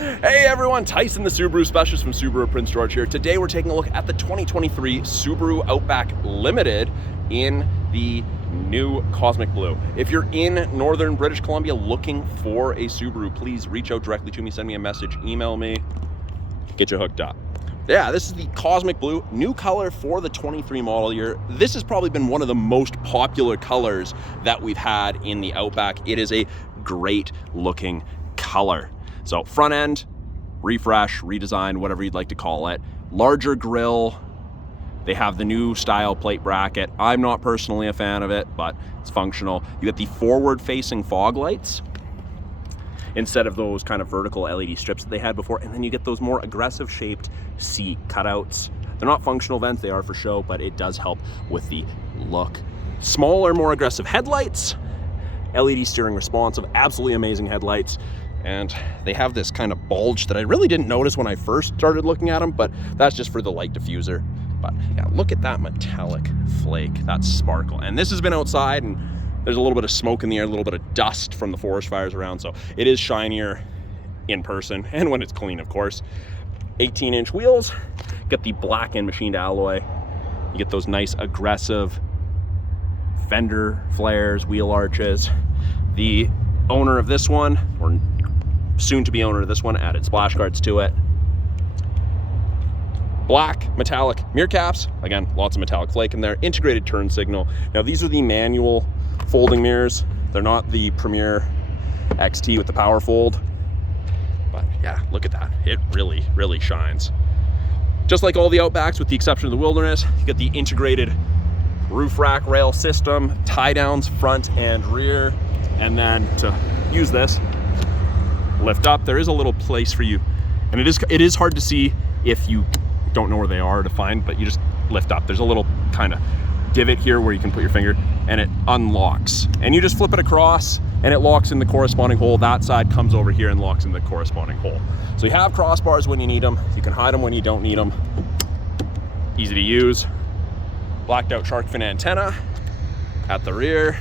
Hey everyone, Tyson the Subaru Specialist from Subaru Prince George here. Today we're taking a look at the 2023 Subaru Outback Limited in the new Cosmic Blue. If you're in Northern British Columbia looking for a Subaru, please reach out directly to me, send me a message, email me, get you hooked up. Yeah, this is the Cosmic Blue, new color for the 23 model year. This has probably been one of the most popular colors that we've had in the Outback. It is a great looking color. So front end, refresh, redesign, whatever you'd like to call it. Larger grille. They have the new style plate bracket. I'm not personally a fan of it, but it's functional. You get the forward facing fog lights instead of those kind of vertical LED strips that they had before. And then you get those more aggressive shaped seat cutouts. They're not functional vents, they are for show, but it does help with the look. Smaller, more aggressive headlights, LED steering responsive, absolutely amazing headlights. And they have this kind of bulge that I really didn't notice when I first started looking at them, but that's just for the light diffuser. But yeah, look at that metallic flake, that sparkle. And this has been outside and there's a little bit of smoke in the air, a little bit of dust from the forest fires around. So it is shinier in person and when it's clean, of course. 18-inch wheels, get the black and machined alloy. You get those nice aggressive fender flares, wheel arches. The owner of this one, or soon to be owner of this one, added splash guards to it. Black metallic mirror caps, again, lots of metallic flake in there. Integrated turn signal. Now these are the manual folding mirrors. They're not the Premier XT with the power fold. But yeah, look at that. It really, really shines. Just like all the Outbacks, with the exception of the Wilderness, you get the integrated roof rack rail system, tie downs front and rear. And then to use this, lift up, there is a little place for you. And it is hard to see if you don't know where they are to find, but you just lift up. There's a little kind of divot here where you can put your finger and it unlocks. And you just flip it across and it locks in the corresponding hole. That side comes over here and locks in the corresponding hole. So you have crossbars when you need them. You can hide them when you don't need them. Easy to use. Blacked out shark fin antenna at the rear.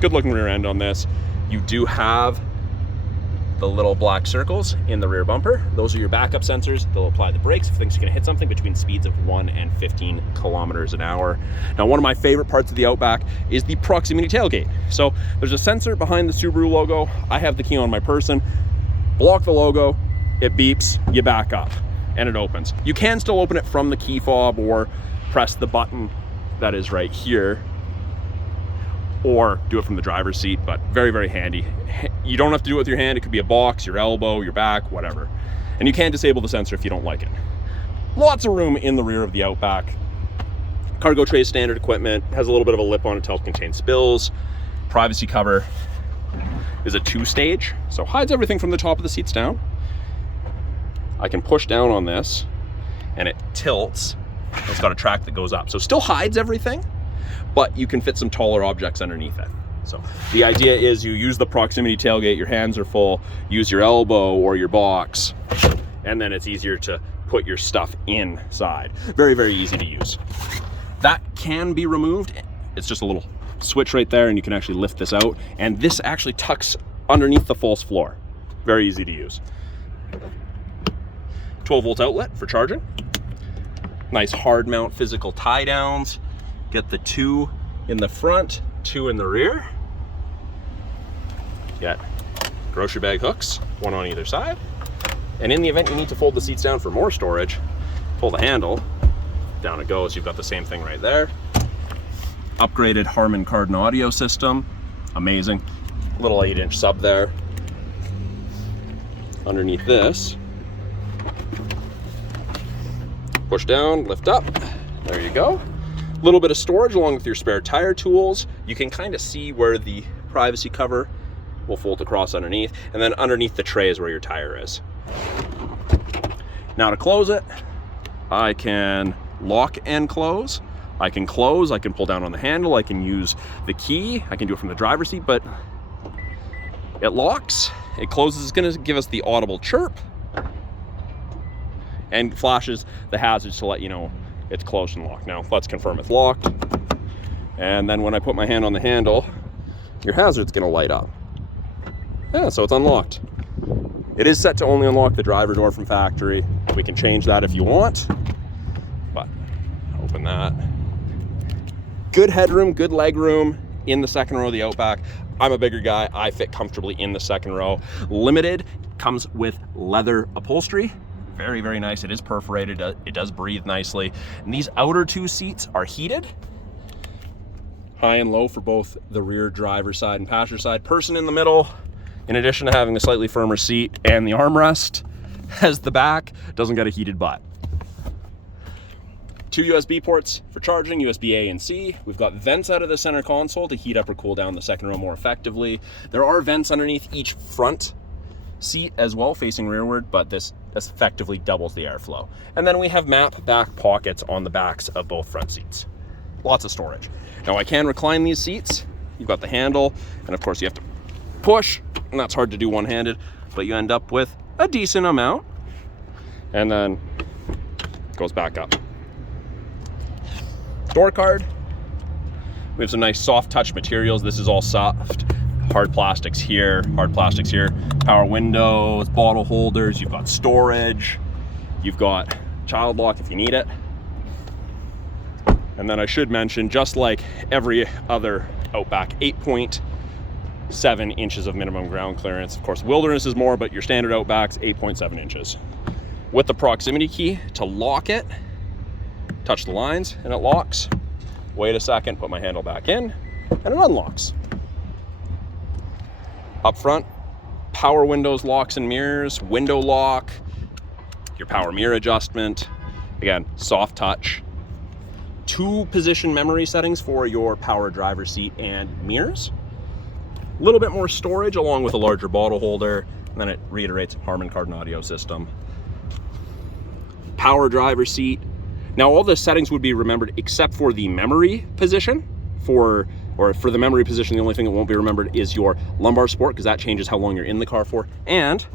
Good looking rear end on this. You do have the little black circles in the rear bumper. Those are your backup sensors. They'll apply the brakes if things are gonna hit something between speeds of 1 and 15 kilometers an hour. Now, one of my favorite parts of the Outback is the proximity tailgate. So there's a sensor behind the Subaru logo. I have the key on my person. Block the logo, it beeps, you back up, and it opens. You can still open it from the key fob or press the button that is right here, or do it from the driver's seat, but very, very handy. You don't have to do it with your hand. It could be a box, your elbow, your back, whatever. And you can disable the sensor if you don't like it. Lots of room in the rear of the Outback. Cargo tray standard equipment, has a little bit of a lip on it to help contain spills. Privacy cover is a 2-stage, so hides everything from the top of the seats down. I can push down on this and it tilts. It's got a track that goes up. So still hides everything, but you can fit some taller objects underneath it. So the idea is you use the proximity tailgate, your hands are full, use your elbow or your box, and then it's easier to put your stuff inside. Very, very easy to use. That can be removed. It's just a little switch right there and you can actually lift this out. And this actually tucks underneath the false floor. Very easy to use. 12-volt outlet for charging. Nice hard mount physical tie downs. Get the 2 in the front, 2 in the rear. Got grocery bag hooks, 1 on either side. And in the event you need to fold the seats down for more storage, pull the handle, down it goes. You've got the same thing right there. Upgraded Harman Kardon audio system, amazing. Little 8-inch sub there. Underneath this, push down, lift up, there you go. A little bit of storage along with your spare tire tools. You can kind of see where the privacy cover will fold across underneath, and then underneath the tray is where your tire is. Now to close it, I can lock and close. I can close, I can pull down on the handle, I can use the key, I can do it from the driver's seat, but it locks, it closes. It's gonna give us the audible chirp and flashes the hazards to let you know it's closed and locked. Now let's confirm it's locked. And then when I put my hand on the handle, your hazard's gonna light up. Yeah, so it's unlocked. It is set to only unlock the driver door from factory. We can change that if you want, but open that. Good headroom, good leg room in the second row of the Outback. I'm a bigger guy, I fit comfortably in the second row. Limited comes with leather upholstery. Very, very nice. It is perforated, it does breathe nicely. And these outer two seats are heated. High and low for both the rear driver's side and passenger side. Person in the middle, in addition to having a slightly firmer seat and the armrest, has the back, doesn't get a heated butt. 2 USB ports for charging, USB A and C. We've got vents out of the center console to heat up or cool down the second row more effectively. There are vents underneath each front seat as well, facing rearward, but this effectively doubles the airflow. And then we have map back pockets on the backs of both front seats. Lots of storage. Now I can recline these seats. You've got the handle, and of course you have to push, and that's hard to do one-handed, but you end up with a decent amount, and then it goes back up. Door card. We have some nice soft touch materials. This is all soft. Hard plastics here, hard plastics here. Power windows, bottle holders, you've got storage, you've got child lock if you need it. And then I should mention, just like every other Outback, 8.7 inches of minimum ground clearance. Of course, Wilderness is more, but your standard Outback's 8.7 inches. With the proximity key to lock it, touch the lines and it locks. Wait a second, put my handle back in, and it unlocks. Up front, power windows, locks and mirrors, window lock, your power mirror adjustment. Again, soft touch. 2 position memory settings for your power driver's seat and mirrors. A little bit more storage along with a larger bottle holder. And then it reiterates Harman Kardon audio system. Power driver's seat. Now all the settings would be remembered except for the memory position. For the memory position, the only thing that won't be remembered is your lumbar support, because that changes how long you're in the car for, and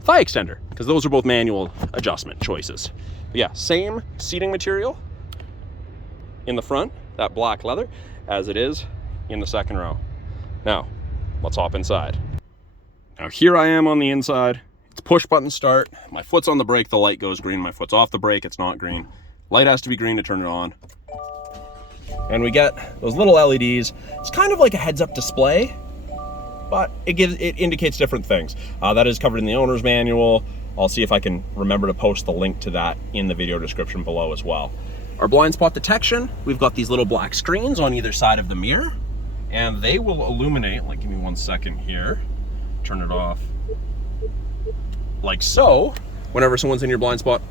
thigh extender, because those are both manual adjustment choices. But yeah, same seating material in the front, that black leather, as it is in the second row. Now, let's hop inside. Now here I am on the inside. It's push button start. My foot's on the brake, the light goes green. My foot's off the brake, it's not green. Light has to be green to turn it on. And we get those little LEDs. It's kind of like a heads-up display, but it indicates different things. That is covered in the owner's manual. I'll see if I can remember to post the link to that in the video description below as well. Our blind spot detection, we've got these little black screens on either side of the mirror, and they will illuminate, like, give me 1 second here, turn it off, like so, whenever someone's in your blind spot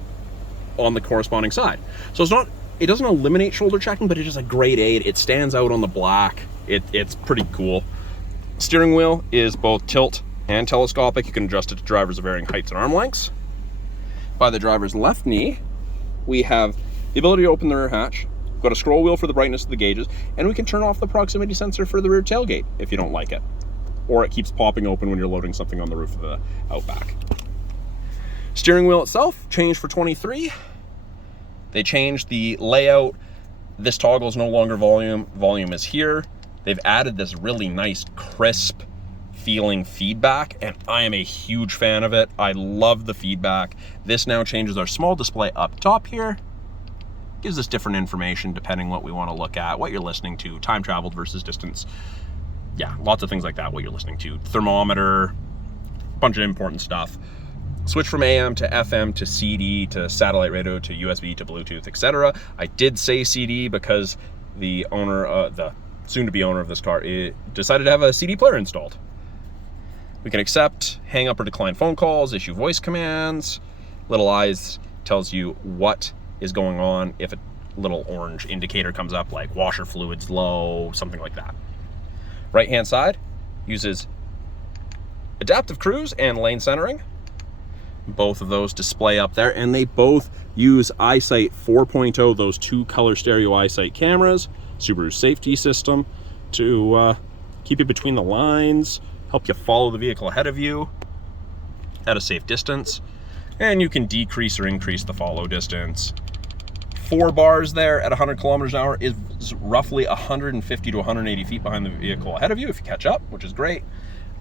on the corresponding side. So it doesn't eliminate shoulder checking, but it is a great aid. It stands out on the black. It's pretty cool. Steering wheel is both tilt and telescopic. You can adjust it to drivers of varying heights and arm lengths. By the driver's left knee, we have the ability to open the rear hatch. We've got a scroll wheel for the brightness of the gauges, and we can turn off the proximity sensor for the rear tailgate if you don't like it. Or it keeps popping open when you're loading something on the roof of the Outback. Steering wheel itself changed for 23. They changed the layout. This toggle is no longer volume. Volume is here. They've added this really nice, crisp feeling feedback, and I am a huge fan of it. I love the feedback. This now changes our small display up top here. Gives us different information depending what we want to look at, what you're listening to, time traveled versus distance. Yeah, lots of things like that, what you're listening to. Thermometer, bunch of important stuff. Switch from AM to FM to CD to satellite radio to USB to Bluetooth, etc. I did say CD because the owner, the soon-to-be owner of this car, decided to have a CD player installed. We can accept, hang up or decline phone calls, issue voice commands. Little eyes tells you what is going on if a little orange indicator comes up, like washer fluid's low, something like that. Right-hand side uses adaptive cruise and lane centering. Both of those display up there, and they both use EyeSight 4.0, those 2 color stereo EyeSight cameras, Subaru safety system to keep you between the lines, help you follow the vehicle ahead of you at a safe distance, and you can decrease or increase the follow distance. 4 bars there at 100 kilometers an hour is roughly 150 to 180 feet behind the vehicle ahead of you if you catch up, which is great.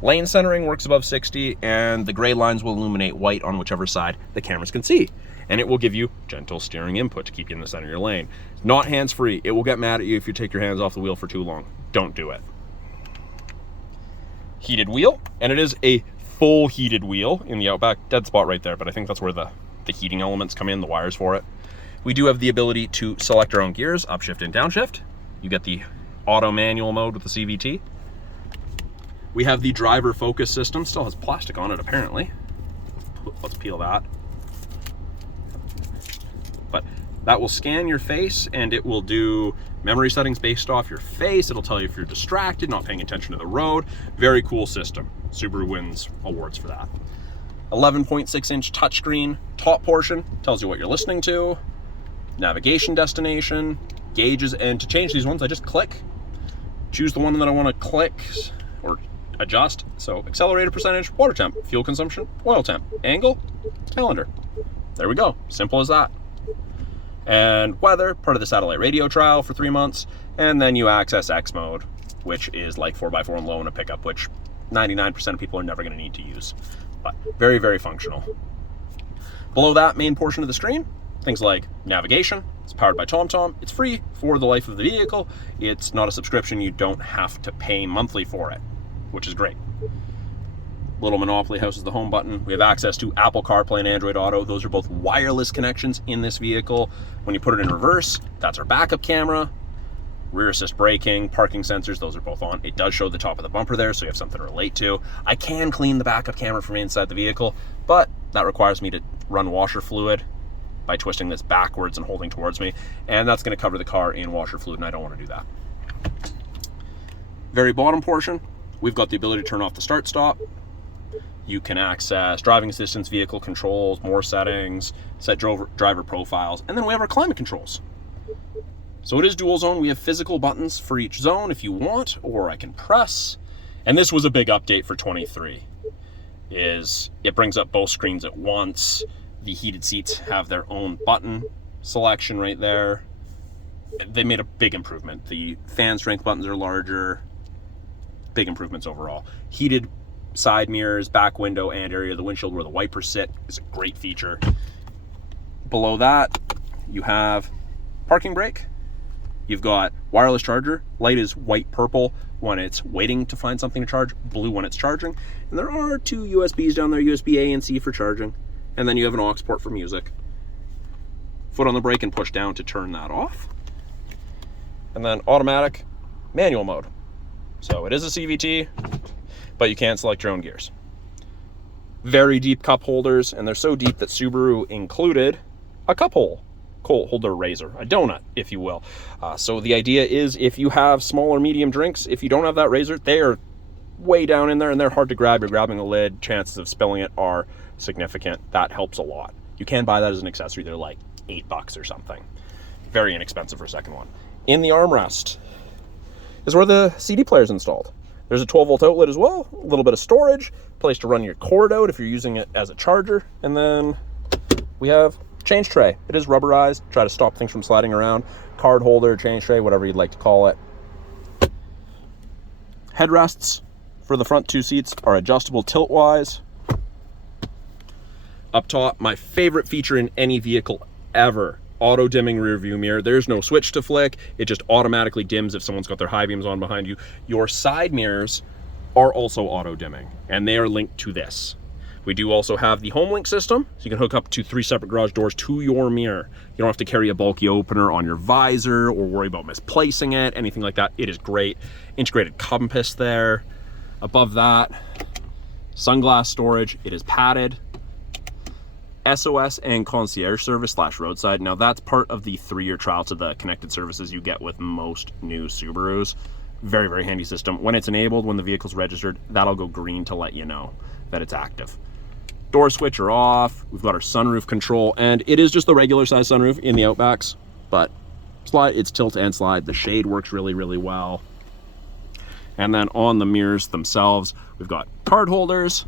Lane centering works above 60, and the gray lines will illuminate white on whichever side the cameras can see. And it will give you gentle steering input to keep you in the center of your lane. Not hands-free. It will get mad at you if you take your hands off the wheel for too long. Don't do it. Heated wheel, and it is a full heated wheel in the Outback. Dead spot right there, but I think that's where the heating elements come in, the wires for it. We do have the ability to select our own gears, upshift and downshift. You get the auto manual mode with the CVT. We have the driver focus system, still has plastic on it apparently. Let's peel that. But that will scan your face and it will do memory settings based off your face. It'll tell you if you're distracted, not paying attention to the road. Very cool system. Subaru wins awards for that. 11.6-inch touchscreen. Top portion tells you what you're listening to, navigation destination, gauges, and to change these ones, I just click. Choose the one that I want to click or adjust. So accelerator percentage, water temp, fuel consumption, oil temp, angle, calendar. There we go. Simple as that. And weather, part of the satellite radio trial for 3 months. And then you access X mode, which is like 4x4 and low in a pickup, which 99% of people are never going to need to use. But very, very functional. Below that main portion of the screen, things like navigation. It's powered by TomTom. It's free for the life of the vehicle. It's not a subscription. You don't have to pay monthly for it, which is great. Little Monopoly House is the home button. We have access to Apple CarPlay and Android Auto. Those are both wireless connections in this vehicle. When you put it in reverse, that's our backup camera. Rear assist braking, parking sensors, those are both on. It does show the top of the bumper there, so you have something to relate to. I can clean the backup camera from inside the vehicle, but that requires me to run washer fluid by twisting this backwards and holding towards me, and that's going to cover the car in washer fluid, and I don't want to do that. Very bottom portion, we've got the ability to turn off the start stop. You can access driving assistance, vehicle controls, more settings, set driver profiles, and then we have our climate controls. So it is dual zone. We have physical buttons for each zone if you want, or I can press. And this was a big update for 23, is it brings up both screens at once. The heated seats have their own button selection right there. They made a big improvement. The fan strength buttons are larger. Big improvements overall. Heated side mirrors, back window, and area of the windshield where the wipers sit is a great feature. Below that, you have parking brake. You've got wireless charger. Light is white purple when it's waiting to find something to charge, blue when it's charging. And there are 2 USBs down there, USB A and C for charging. And then you have an aux port for music. Foot on the brake and push down to turn that off. And then automatic manual mode. So it is a CVT, but you can select your own gears. Very deep cup holders, and they're so deep that Subaru included a cup holder razor, a donut, if you will. So the idea is if you have small or medium drinks, if you don't have that razor, they are way down in there and they're hard to grab. You're grabbing a lid, chances of spilling it are significant. That helps a lot. You can buy that as an accessory. They're like $8 or something. Very inexpensive for a second one. In the armrest is where the CD player is installed. There's a 12-volt outlet as well, a little bit of storage, place to run your cord out if you're using it as a charger, and then we have change tray. It is rubberized, try to stop things from sliding around. Card holder, change tray, whatever you'd like to call it. Headrests for the front 2 seats are adjustable tilt-wise. Up top, my favorite feature in any vehicle ever, auto dimming rear view mirror. There's no switch to flick. It just automatically dims if someone's got their high beams on behind you. Your side mirrors are also auto dimming, and they are linked to this. We do also have the home link system, so you can hook up to 3 separate garage doors to your mirror. You don't have to carry a bulky opener on your visor or worry about misplacing it, anything like that. It is great. Integrated compass there. Above that, sunglass storage. It is padded. SOS and concierge service / roadside. Now that's part of the 3-year trial to the connected services you get with most new Subarus. Very, very handy system. When it's enabled, when the vehicle's registered, that'll go green to let you know that it's active. Door switch are off. We've got our sunroof control, and it is just the regular size sunroof in the Outbacks, but it's tilt and slide. The shade works really, really well. And then on the mirrors themselves, we've got card holders,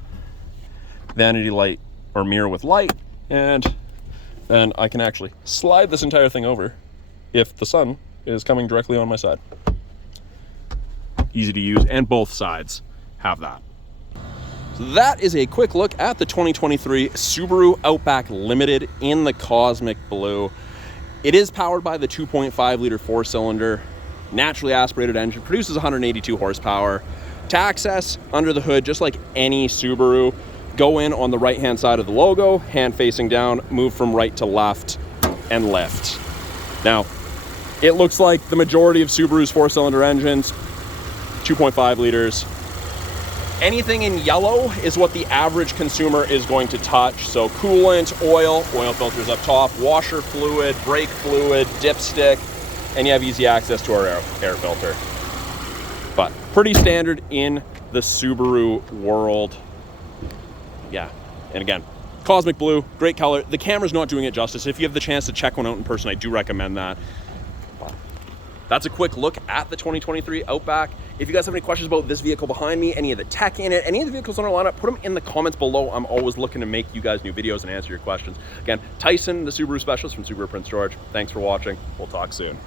vanity light or mirror with light, and then I can actually slide this entire thing over if the sun is coming directly on my side. Easy to use, and both sides have that. So that is a quick look at the 2023 Subaru Outback Limited in the Cosmic Blue. It is powered by the 2.5 liter 4-cylinder, naturally aspirated engine, produces 182 horsepower. To access under the hood, just like any Subaru, go in on the right-hand side of the logo, hand facing down, move from right to left, and lift. Now, it looks like the majority of Subaru's 4-cylinder engines, 2.5 liters. Anything in yellow is what the average consumer is going to touch. So coolant, oil filters up top, washer fluid, brake fluid, dipstick, and you have easy access to our air filter. But pretty standard in the Subaru world. Yeah, and again, Cosmic Blue, great color. The camera's not doing it justice. If you have the chance to check one out in person, I do recommend that. That's a quick look at the 2023 Outback. If you guys have any questions about this vehicle behind me, any of the tech in it, any of the vehicles on our lineup, put them in the comments below. I'm always looking to make you guys new videos and answer your questions. Again, Tyson, the Subaru specialist from Subaru Prince George. Thanks for watching. We'll talk soon.